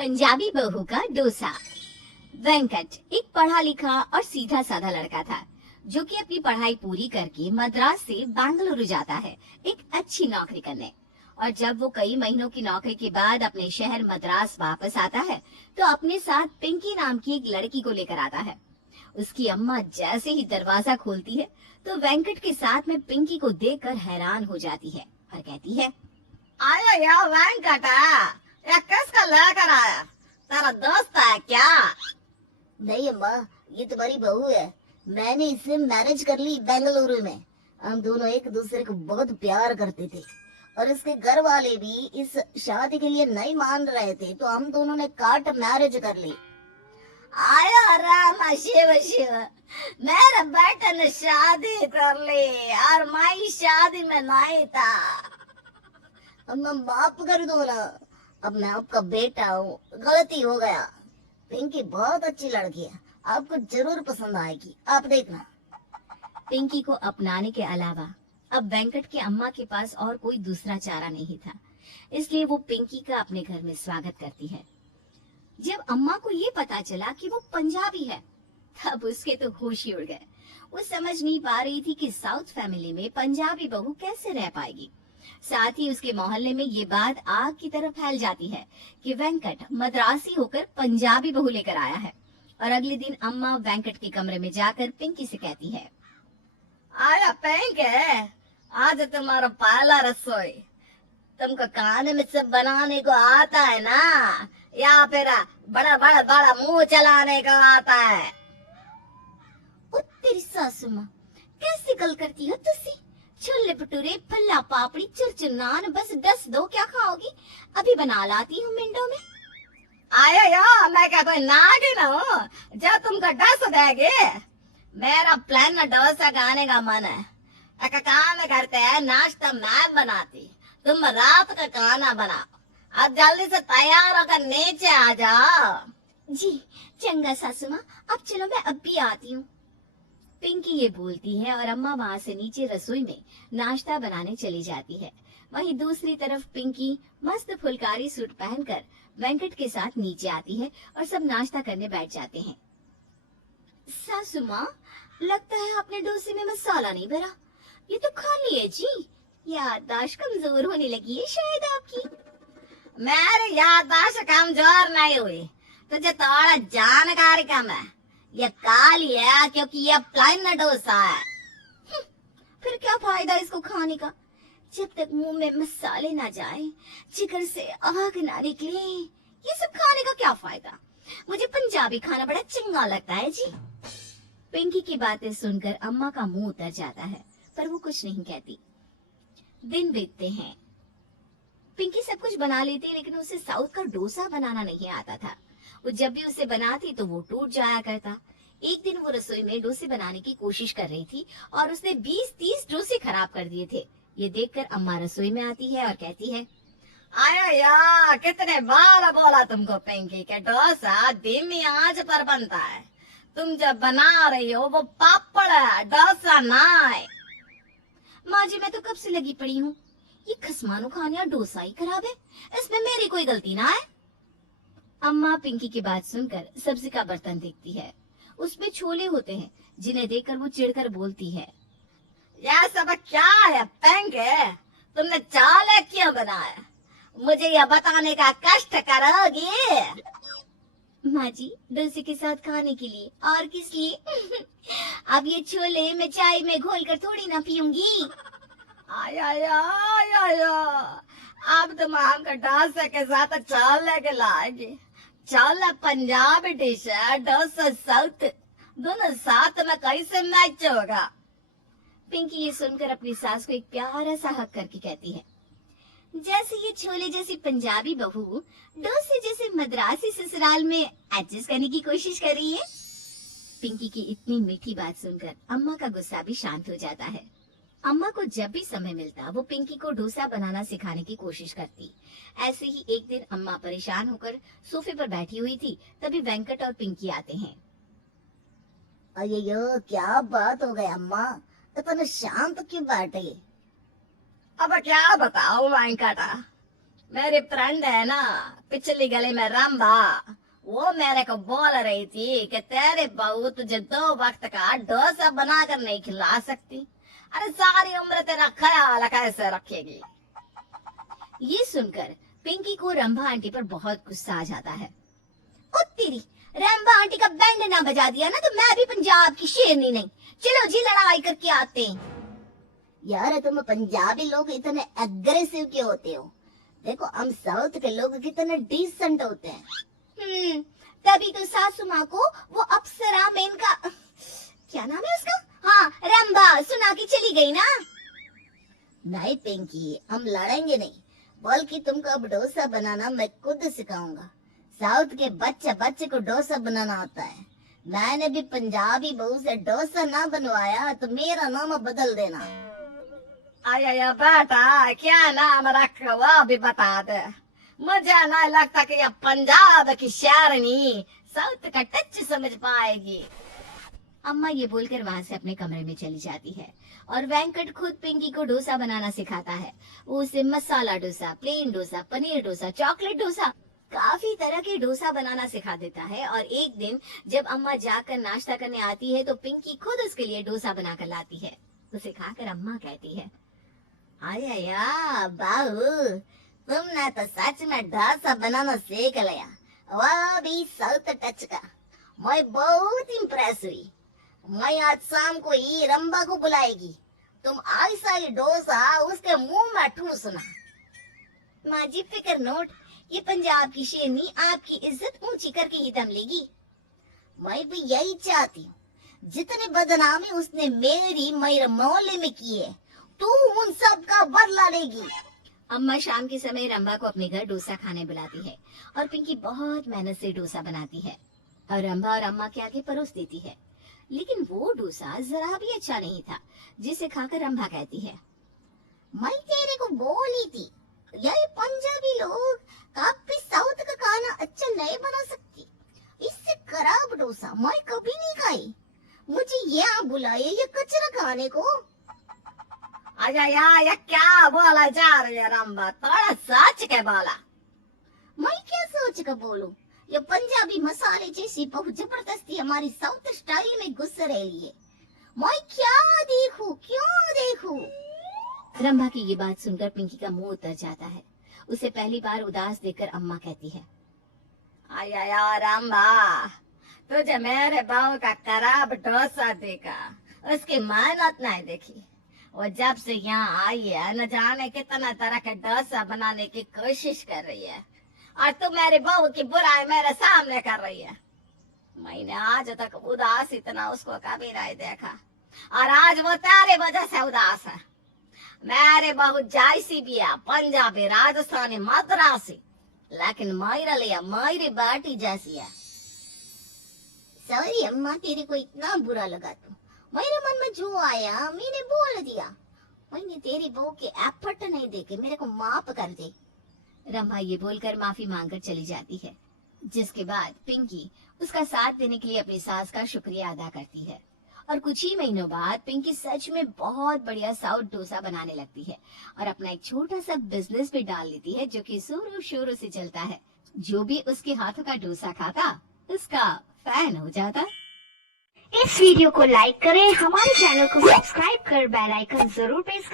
पंजाबी बहू का डोसा। वेंकट एक पढ़ा लिखा और सीधा साधा लड़का था जो कि अपनी पढ़ाई पूरी करके मद्रास से बेंगलुरु जाता है एक अच्छी नौकरी करने। और जब वो कई महीनों की नौकरी के बाद अपने शहर मद्रास वापस आता है तो अपने साथ पिंकी नाम की एक लड़की को लेकर आता है। उसकी अम्मा जैसे ही दरवाजा खोलती है तो वेंकट के साथ में पिंकी को देखकर हैरान हो जाती है और कहती है, आया या वेंकट है या किसका लेकर आया? तेरा दोस्त है क्या? नहीं अम्मा, ये तुम्हारी बहू है। मैंने इससे मैरिज कर ली बेंगलुरु में। हम दोनों एक दूसरे को बहुत प्यार करते थे और इसके घर वाले भी इस शादी के लिए नहीं मान रहे थे, तो हम दोनों ने काट मैरिज कर ली। आया राम शिव शिव, मेरे बेटे ने शादी कर ली और मैं शादी में नहीं था। अम्मा माफ कर दो ना, अब मैं आपका बेटा हूँ, गलती हो गया। पिंकी बहुत अच्छी लड़की है, आपको जरूर पसंद आएगी, आप देखना। पिंकी को अपनाने के अलावा अब वेंकट के अम्मा के पास और कोई दूसरा चारा नहीं था, इसलिए वो पिंकी का अपने घर में स्वागत करती है। जब अम्मा को ये पता चला कि वो पंजाबी है तब उसके तो होश ही उड़ गए। वो समझ नहीं पा रही थी कि साउथ फैमिली में पंजाबी बहू कैसे रह पाएगी। साथ ही उसके मोहल्ले में ये बात आग की तरह फैल जाती है कि वेंकट मद्रासी होकर पंजाबी बहू लेकर आया है। और अगले दिन अम्मा वेंकट के कमरे में जाकर पिंकी से कहती है, आया पिंकी, आज तुम्हारा पहला रसोई। तुमको खाने में सब बनाने को आता है ना, या फिर बड़ा बड़ा बड़ा मुंह चलाने को आता है? ओ तेरी सासू माँ, कैसी गल करती हो तुसी? छोले भटूरे, फल्ला पापड़ी, चुरचुर नान, बस दस दो, क्या खाओगी? अभी बना लाती हूँ मिनटों में। आया या मैं क्या कोई नागिन हूँ जो तुमको डस देगी? मेरा प्लान में डोसा खाने का मन है। एक काम करते हैं, नाश्ता मैं बनाती, तुम रात का खाना बनाओ। अब जल्दी से तैयार होकर नीचे आ जाओ। जी चंगा सासू माँ, अब चलो मैं अब भी आती हूँ। पिंकी ये बोलती है और अम्मा वहाँ से नीचे रसोई में नाश्ता बनाने चली जाती है। वहीं दूसरी तरफ पिंकी मस्त फुलकारी सूट पहनकर वेंकट के साथ नीचे आती है और सब नाश्ता करने बैठ जाते हैं। सासू माँ, लगता है आपने डोसे में मसाला नहीं भरा, ये तो खाली है जी। याददाश्त कमजोर होने लगी है शायद आपकी। मेरी याददाश्त कमजोर नहीं हुई, तुझे थोड़ा जानकारी कम है। ये काली है क्योंकि ये प्लेन डोसा है। फिर क्या फायदा इसको खाने का, जब तक मुंह में मसाले ना जाए, जिगर से आग ना निकले, ये सब खाने का क्या फायदा? मुझे पंजाबी खाना बड़ा चंगा लगता है जी। पिंकी की बातें सुनकर अम्मा का मुंह उतर जाता है, पर वो कुछ नहीं कहती। दिन बीतते हैं। पिंकी सब कुछ बना लेती, लेकिन उसे साउथ का डोसा बनाना नहीं आता था। वो जब भी उसे बनाती तो वो टूट जाया करता। एक दिन वो रसोई में डोसे बनाने की कोशिश कर रही थी और उसने 20-30 डोसे खराब कर दिए थे। ये देखकर अम्मा रसोई में आती है और कहती है, आया या कितने बार बोला तुमको पिंकी के डोसा धीमी आंच पर बनता है। तुम जब बना रही हो वो पापड़ है, डोसा नहीं। माँ जी मैं तो कब से लगी पड़ी हूँ, ये खसमानो खाने और डोसा ही खराब है, इसमें मेरी कोई गलती ना है। अम्मा पिंकी की बात सुनकर सब्जी का बर्तन देखती है, उसमें छोले होते हैं जिन्हें देखकर वो चिढ़कर बोलती है, यह सब क्या है पिंकी? तुमने चावल क्यों बनाया? मुझे यह बताने का कष्ट करोगी? माँ जी डोसे के साथ खाने के लिए, और किस लिए? अब ये छोले मैं चाय में घोल कर थोड़ी ना पीऊंगी। आया अब तुम हमको डोसे के साथ चावल के लाएगी। चावल पंजाबी डिश है, डोसा साउथ, दोनों साथ में कैसे मैच होगा? पिंकी ये सुनकर अपनी सास को एक प्यारा सा हक करके कहती है, जैसे ये छोले जैसी पंजाबी बहू डोसे जैसे मद्रासी ससुराल में एडजस्ट करने की कोशिश कर रही है। पिंकी की इतनी मीठी बात सुनकर अम्मा का गुस्सा भी शांत हो जाता है। अम्मा को जब भी समय मिलता वो पिंकी को डोसा बनाना सिखाने की कोशिश करती। ऐसे ही एक दिन अम्मा परेशान होकर सोफे पर बैठी हुई थी, तभी वेंकट और पिंकी आते हैं। अयो क्या बात हो गई अम्मा, इतने शांत क्यों बैठे? अब क्या बताओ वेंकटा, मेरी फ्रेंड है ना पिछली गली में रंबा, वो मेरे को बोल रही थी कि तेरे बहू तुझे 2 वक्त का डोसा बनाकर नहीं खिला सकती। अरे सारी उम्र तेरा ख्याल कैसे रखेगी। ये सुनकर पिंकी को रंभा आंटी पर बहुत गुस्सा आ जाता है। ओ तेरी, रंभा आंटी का बैंड ना बजा दिया ना तो मैं भी पंजाब की शेरनी नहीं। चलो जी लड़ाई करके आते हैं। यार तुम पंजाबी लोग इतने अग्रेसिव क्यों होते हो? देखो हम साउथ के लोग कितने डिसेंट होते हैं। तभी तो सासू माँ को वो अप्सरा मेन का क्या नाम है उसका, हाँ रंभा सुना के चली गई ना। नहीं पिंकी, हम लड़ेंगे नहीं, बल्कि तुमको अब डोसा बनाना मैं खुद सिखाऊंगा। साउथ के बच्चे बच्चे को डोसा बनाना आता है। मैंने भी पंजाबी बहू से डोसा ना बनवाया तो मेरा नाम बदल देना। आया बेटा क्या नाम रख वो भी बता दे। मुझे नहीं लगता कि ये पंजाब की शेरनी साउथ का टच समझ पाएगी। अम्मा ये बोलकर वहाँ से अपने कमरे में चली जाती है और वेंकट खुद पिंकी को डोसा बनाना सिखाता है। वो उसे मसाला डोसा, प्लेन डोसा, पनीर डोसा, चॉकलेट डोसा, काफी तरह के डोसा बनाना सिखा देता है। और एक दिन जब अम्मा जाकर नाश्ता करने आती है तो पिंकी खुद उसके लिए डोसा बनाकर लाती है। उसे खाकर अम्मा कहती है, आया बाबू, तुमने तो सच में डोसा बनाना सीख लिया, वो भी साउथ टच का। मैं बहुत इम्प्रेस हुई। मैं आज शाम को ही रंबा को बुलाएगी, तुम ऐसा ही डोसा उसके मुंह में ठूसना। माँ जी फिक्र नोट, ये पंजाब की शेरनी आपकी इज्जत ऊंची करके ही दम लेगी। मैं भी यही चाहती हूँ। जितने बदनामी उसने मेरे मोहल्ले में की है, तू उन सब का बदला लेगी। अम्मा शाम के समय रंभा को अपने घर डोसा खाने बुलाती है और पिंकी बहुत मेहनत से डोसा बनाती है और रंभा और अम्मा के आगे परोस देती है। लेकिन वो डोसा जरा भी अच्छा नहीं था, जिसे खाकर रंभा कहती है, मैं तेरे को बोली थी, यही पंजाबी लोग कभी साउथ का खाना अच्छा नहीं बना सकती। इससे खराब डोसा मैं कभी नहीं खाई। मुझे यहाँ बुलाए ये कचरा खाने को। आया या क्या बोला जा रही है रंबा, थोड़ा सच के बोला। मैं क्या सोच कर बोलूं? ये पंजाबी मसाले जैसी बहुत जबरदस्ती हमारी साउथ स्टाइल में घुस रही है। मैं क्या देखूं, क्यों देखूं? रंभा की ये बात सुनकर पिंकी का मुंह उतर जाता है। उसे पहली बार उदास देखकर अम्मा कहती है, आया रंबा, तुझे मेरे बहू का खराब डोसा देखा, उसकी मेहनत नहीं देखी। वो जब से यहाँ आई है न जाने कितना तरह का डोसा बनाने की कोशिश कर रही है और तू मेरी बहू की बुराई मेरे सामने कर रही है। मैंने आज तक उदास इतना उसको कभी नहीं देखा और आज वो तेरी वजह से उदास है। मेरे बहू जैसी भी है, पंजाबी, राजस्थानी, मद्रासी, लेकिन मेरा लिया मेरी बाटी जैसी है। सॉरी अम्मा, तेरे को इतना बुरा लगा तो मेरे मन में जो आया मैंने बोल दिया। मैंने तेरी बहू के एफर्ट नहीं देखे, मेरे को माफ कर दे। रंभा ये बोलकर माफी मांगकर चली जाती है, जिसके बाद पिंकी उसका साथ देने के लिए अपनी सास का शुक्रिया अदा करती है। और कुछ ही महीनों बाद पिंकी सच में बहुत बढ़िया साउथ डोसा बनाने लगती है और अपना एक छोटा सा बिजनेस भी डाल लेती है, जो कि जोरों शोरों से चलता है। जो भी उसके हाथों का डोसा खाता उसका फैन हो जाता। इस वीडियो को लाइक करें, हमारे चैनल को सब्सक्राइब कर बेल आइकन जरूर प्रेस